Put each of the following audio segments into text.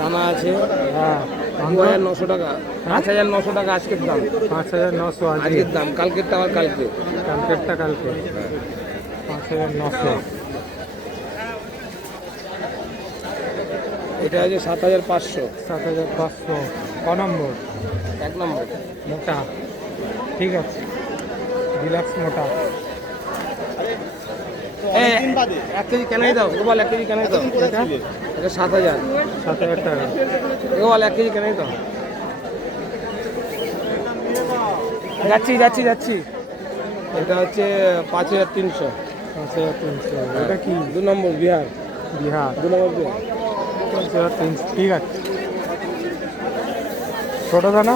দানা আছে। হ্যাঁ 2900 টাকা, 5900 টাকা আজকের দাম। 5900 আজকের দাম, কালকেরটা আবার কালকে। কালকেরটা কালকে 5900। এটা আছে 7500। 7500 ক নম্বর? 1 নম্বর। মোটা, ঠিক আছে, ডিলাক্স মোটা। 1 কেজি কেনাই দাও গোপাল, 1 কেজি কেনাই দাও। এটা এটা 7000। 7000 টাকা। গোপাল 1 কেজি কেনাই দাও। যাচ্ছি যাচ্ছি যাচ্ছি। এটা হচ্ছে 5300। 5300। এটা কি? 2 নম্বর বিহার। বিহার। 2 নম্বর বিহার। 5300, ঠিক আছে। ছোট দানা?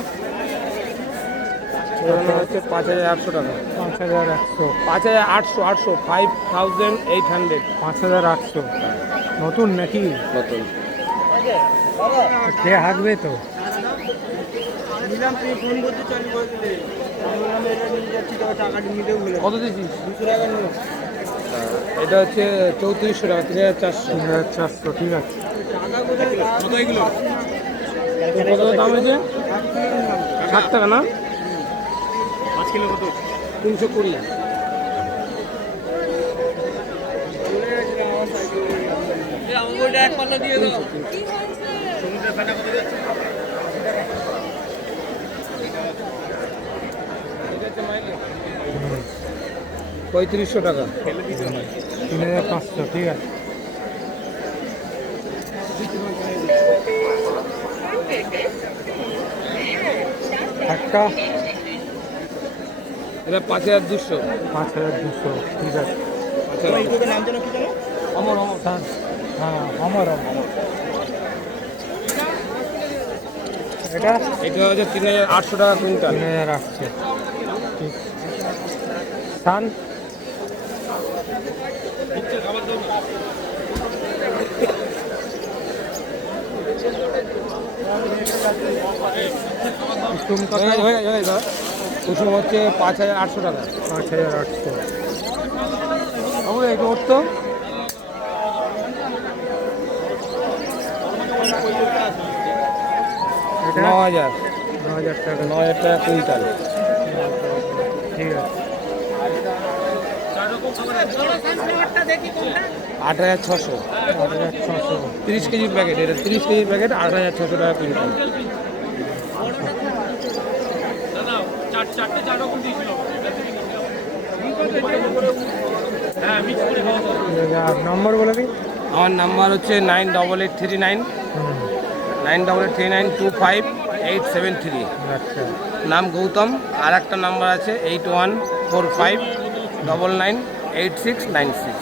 এটা হচ্ছে 5800 টাকা। 5100। 5800, 5800। 5800 নতুন নাকি? নতুন। খেয়ে হাঁকবে তো। কত দিয়েছিস? এটা হচ্ছে 3400 টাকা, 3400। 3400, ঠিক আছে। কত দাম হয়েছে? 60 টাকা না? 5 কিলো কত? 320। হুম, 3500 টাকা। 3500, ঠিক আছে। একটা এটা 5200। 5200, ঠিক আছে। অমর অমর। হ্যাঁ, আমার এটা এটা হচ্ছে 3800 টাকা কুইন্টাল। 3800, ঠিক। সান কুসুম কত? কুসুম হচ্ছে 5800 টাকা। 5800। বাবু একটু উঠতো। এটা 9000। 9000 টাকা, 9000 টাকা কুইন্টাল। ঠিক আছে। 8600। 8600, 30 কেজির প্যাকেট, এটা 30 কেজির প্যাকেট, 8600 টাকা কুইন্টাল। আর নম্বর বলে দিই। আমার নাম্বার হচ্ছে 9839 হুম, 9839258773। আচ্ছা, নাম গৌতম। আর একটা নাম্বার আছে 8145998696।